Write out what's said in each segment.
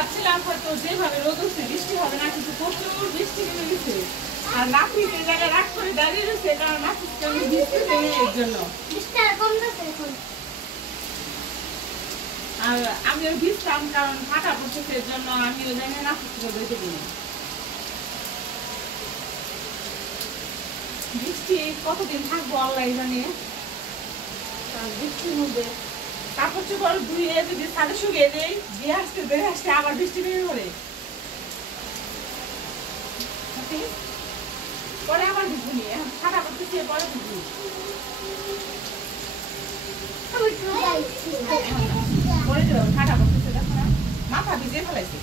ভাবছিলাম হয়তো যেভাবে রোদ উঠছে বৃষ্টি হবে না, কিন্তু প্রচুর বৃষ্টি নেমে গেছে। আর নাফিস এই জায়গায় রাগ করে দাঁড়িয়ে রয়েছে, কারণ নাফিসকে আমি বৃষ্টি নেই এর জন্য। আর আমিও ভিজতাম, কারণ ফাটা পড়ছে এর জন্য আমিও জানি নাফিসকে বেঁচে দিই। বৃষ্টি কতদিন থাকবো আল্লাহ জানে। বৃষ্টির মধ্যে কাপড় চোপড় ধুয়ে যদি ছাদে শুকিয়ে দেয়, দিয়ে আসতে আবার বৃষ্টি নেমে পড়ে, পরে আবার ভিজবো নিয়ে ফাটা করতেছি, পরে ভিজবো। পরে ফাটা করতেছে, দেখো না মাথা ভিজে ফেলাইছে।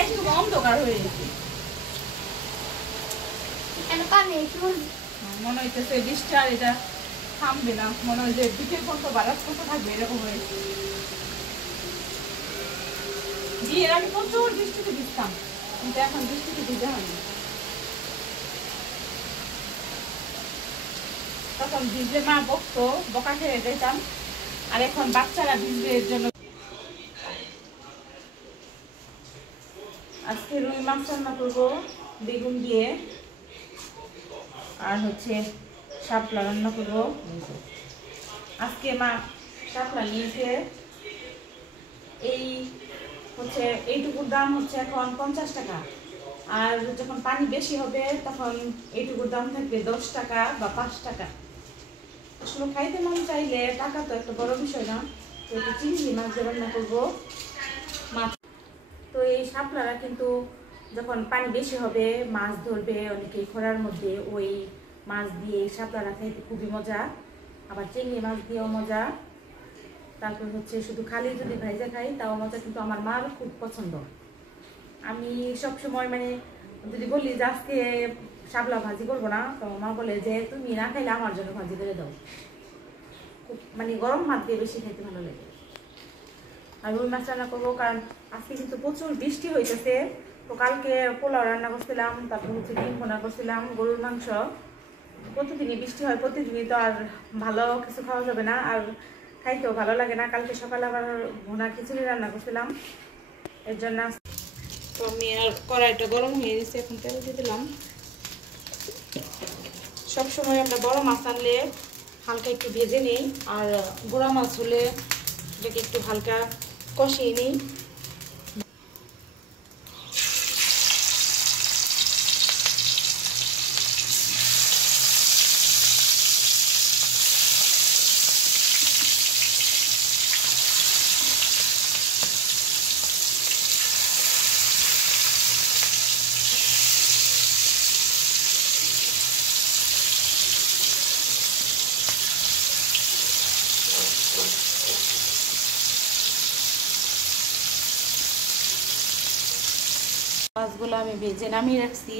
একটু অন্ধকার হয়ে গেছে, মনে হইতেছে বৃষ্টি আর এটা থামবে না, মনে হয় যে বিকেল পর্যন্ত বারাত পর্যন্ত থাকবে, এরকম হয়েছে। বিয়ের আগে প্রচুর বৃষ্টিতে ভিজতাম, কিন্তু এখন বৃষ্টিতে ভিজা হয়নি। তখন ভিজলে মা বকতো, বকা খেয়ে যেতাম, আর এখন বাচ্চারা ভিজবে এর জন্য। আজকে রুই মাছ রান্না করবো বেগুন দিয়ে, আর হচ্ছে শাপলা রান্না করবো। আজকে মা শাপলা নিয়েছে, এই হচ্ছে এইটুকুর দাম হচ্ছে এখন 50 টাকা, আর যখন পানি বেশি হবে তখন এইটুকুর দাম থাকবে 10 টাকা বা 5 টাকা। আসলে খাইতে মন চাইলে টাকা তো একটা বড় বিষয় না। তো একটু চিংড়ি মাছ রান্না করবো মাছ। তো এই শাপলারা কিন্তু যখন পানি বেশি হবে মাছ ধরবে অনেকে খরার মধ্যে, ওই মাছ দিয়ে শাপলারা খাইতে খুবই মজা, আবার চিংড়ি মাছ দিয়েও মজা। তারপর হচ্ছে শুধু খালি যদি ভাইজা খাই তাও মজা, কিন্তু আমার মার খুব পছন্দ। আমি সবসময় মানে যদি বলি যে আজকে শাপলা ভাজি করবো না, তো মা বলে যে তুমি না খাইলে আমার জন্য ভাজি করে দাও। খুব মানে গরম ভাত দিয়ে বেশি খেতে ভালো লাগে। আর রুই মাছ রান্না করবো, কারণ আজকে কিন্তু প্রচুর বৃষ্টি হইতেছে। তো কালকে পোলাও রান্না করছিলাম, তারপর হচ্ছে ডিম ভুনা করছিলাম, গরুর মাংস। প্রতিদিনই বৃষ্টি হয়, প্রতিদিনই তো আর ভালো কিছু খাওয়া যাবে না, আর খাইতেও ভালো লাগে না। কালকে সকালে আবার ভুনা খিচুড়ি রান্না করছিলাম, এর জন্য। তো আমি আর কড়াইটা গরম হয়ে গেছে, এখন তেল দিয়ে দিলাম। সবসময় আমরা বড় মাছ আনলে হালকা একটু ভেজে নিই, আর গুঁড়া মাছ হলে এটাকে একটু হালকা কষিয়ে নিই। মাছগুলো আমি ভেজে নামিয়ে রাখছি,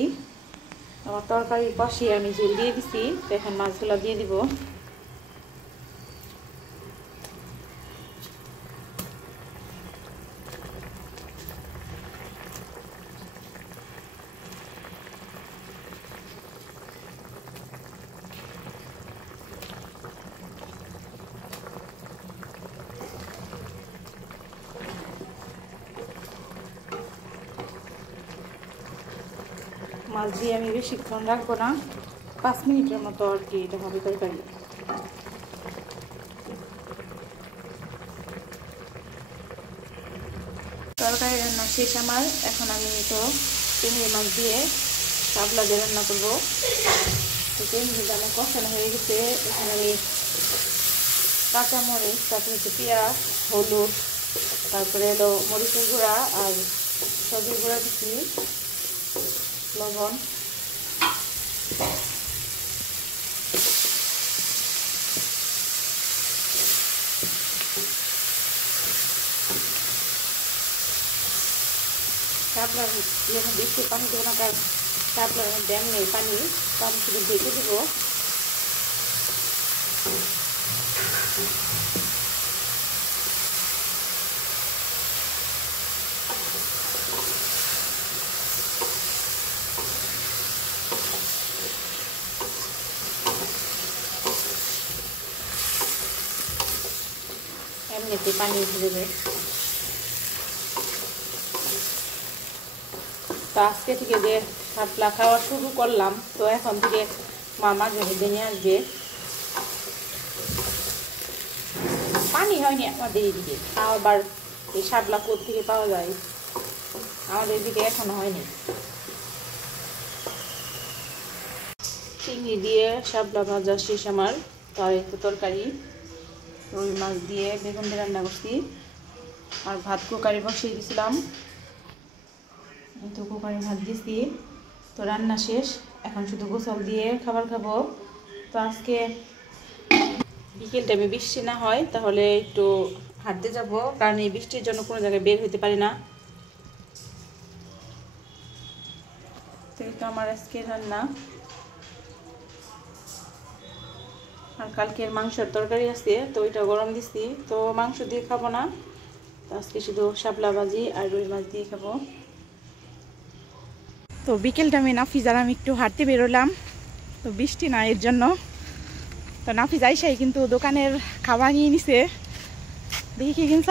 আমার তরকারি কষিয়ে আমি ঝোল দিয়ে দিছি। তো এখন মাছগুলো দিয়ে দিব। মাছ দিয়ে আমি বেশিক্ষণ রাখবো না, 5 মিনিটের মতো আর কি এটা হবে তরকারি। তরকারি রান্না শেষ আমার। এখন আমি তো চিংড়ি মাছ দিয়ে শাপলা দিয়ে রান্না করবো। তো চিংড়িটা আমার কষানো হয়ে গেছে। এখানে আমি কাঁচামরিচ, তারপরে হচ্ছে পেঁয়াজ, হলুদ, তারপরে এলো মরিচের গুঁড়া আর সবজির গুঁড়া দিচ্ছি, লবণ। শাপলার যখন বেশি পানি দেবো না, কারণ শাপলার ড্যাম নেই পানি, তো আমি শুধু ঢেকে দেবো। এতে পানি উঠে দেবে। তো আজকে থেকে যে শাপলা খাওয়া শুরু করলাম, তো এখন থেকে মামা জমিতে নিয়ে আসবে। পানি হয়নি আমাদের এদিকে, তাও আবার এই শাপলা কোথা থেকে পাওয়া যায়, আমাদের এদিকে এখনো হয়নি। চিংড়ি দিয়ে শাপলা ভাজা শেষ আমার। তার একটু তরকারি রুই মাছ দিয়ে বেগুন দিয়ে রান্না করছি, আর ভাত কুকারে বসিয়ে দিয়েছিলাম। তো কুকারে ভাত দিয়েছি, তো রান্না শেষ। এখন শুধু গোসল দিয়ে খাবার খাবো। তো আজকে বিকেল টাইমে বৃষ্টি না হয় তাহলে একটু হাঁটতে যাব, কারণ এই বৃষ্টির জন্য কোনো জায়গায় বের হইতে পারি না। তো এই তো আমার আজকে রান্না। আর কালকের মাংসের তরকারি আছে, তো ওইটা গরম দিচ্ছি, তো মাংস দিয়ে খাবো না। তো আজকে শুধু শাপলা ভাজি আর রুই মাছ দিয়ে খাবো। তো বিকেলটা আমি নাফিজ আর আমি একটু হাঁটতে বেরোলাম, তো বৃষ্টি না এর জন্য। তো নাফিজ আইসাই কিন্তু দোকানের খাবার নিয়ে নিছে। দেখি কি কিনছ?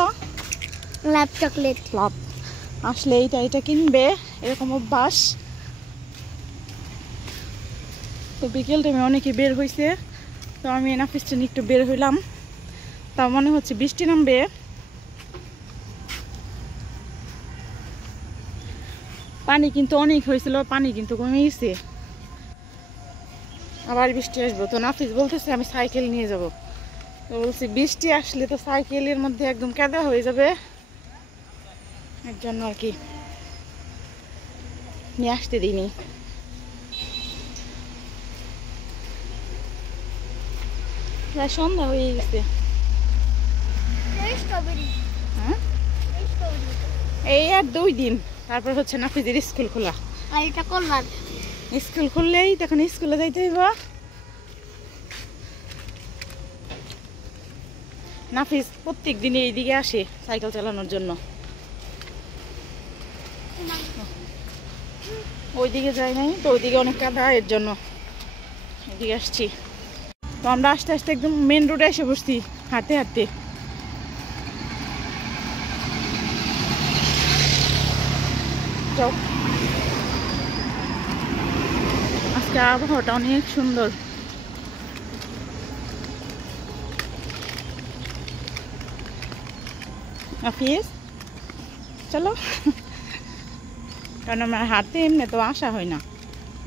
লাভ চকলেট। লাভ আসলে এটা কিনবে, এরকম অভ্যাস। তো বিকেল টাইমে অনেকে বের হয়েছে, তো আমি নাফিজ ট্রেন একটু বের হইলাম। তা মনে হচ্ছে বৃষ্টি নামবে। পানি কিন্তু অনেক হয়েছিল, পানি কিন্তু কমে গেছে, আবার বৃষ্টি আসবো। তো নাফিজ বলতেছে আমি সাইকেল নিয়ে যাব। তো বলছি বৃষ্টি আসলে তো সাইকেলের মধ্যে একদম কাদা হয়ে যাবে, এর জন্য আর কি নিয়ে আসতে দিইনি। প্রায় সন্ধ্যা হয়ে গেছে। হ্যাঁ, এই আর 2 দিন, তারপর হচ্ছে নাফিজের স্কুল খোলা। আর এটা করলাম স্কুল খুললেই তখন স্কুলে যাইতে হইব। নাফিজ প্রত্যেক দিনে এইদিকে আসে সাইকেল চালানোর জন্য। ওইদিকে যাই নাই, তো ওইদিকে অনেক কাদা, এর জন্য এদিকে আসছি। তো আমরা আস্তে আস্তে একদম মেন রোডে এসে বসছি হাঁটতে হাঁটতে। যাও, আজকে আবহাওয়াটা অনেক সুন্দর। নাফিজ চলো, কারণ আমার হাঁটতে এমনি তো আসা হয় না,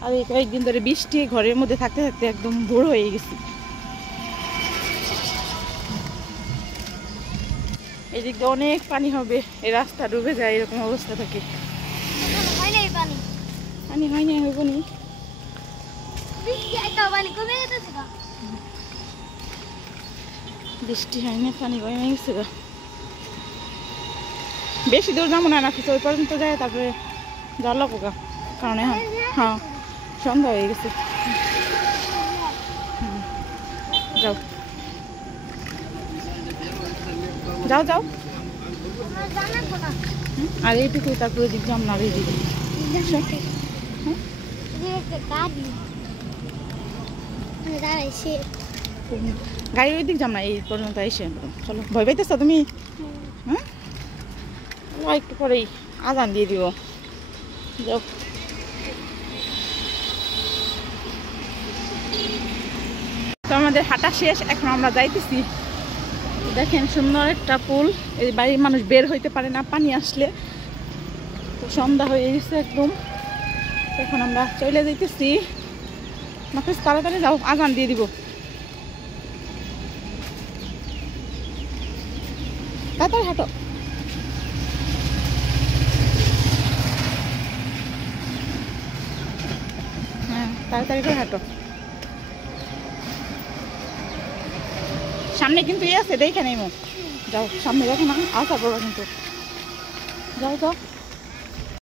আর এই কয়েকদিন ধরে বৃষ্টি, ঘরের মধ্যে থাকতে থাকতে একদম বোর হয়ে গেছি। এদিক দিয়ে অনেক পানি হবে, এই রাস্তা ডুবে যায়, এরকম অবস্থা থাকে। পানি হয় না, হইব নি। বৃষ্টি হয় না, পানি কমে গেছে। বেশি দূর যাবো না, নাকি ওই পর্যন্ত যায়, তারপরে জ্বালা পোকা, কারণ এখন হ্যাঁ সন্ধ্যা হয়ে গেছে। যাও যাও যাও, আর এইটুকু, তারপরে দিক যাম না, এইদিকে গাড়ির ওই দিক যাম না, এই পর্যন্ত এসে। চলো, ভয় পাইতেছ তুমি? হ্যাঁ, একটু পরেই আজান দিয়ে দিব। যাও, তো আমাদের হাঁটা শেষ, এখন আমরা যাইতেছি। দেখেন সুন্দর একটা পুল, এই বাড়ির মানুষ বের হইতে পারে না পানি আসলে। তো সন্ধ্যা হয়ে গেছে একদম, এখন আমরা চলে যাইতেছি। নাফিজ তাড়াতাড়ি যাও, আজান দিয়ে দিব। তাড়াতাড়ি হাঁটো। হ্যাঁ, তাড়াতাড়ি করে হাঁটো। সামনে কিন্তু আছে, দেখে নেই। যাও, সামনে দেখো না, আসা পড়ো কিন্তু। যাও যাও।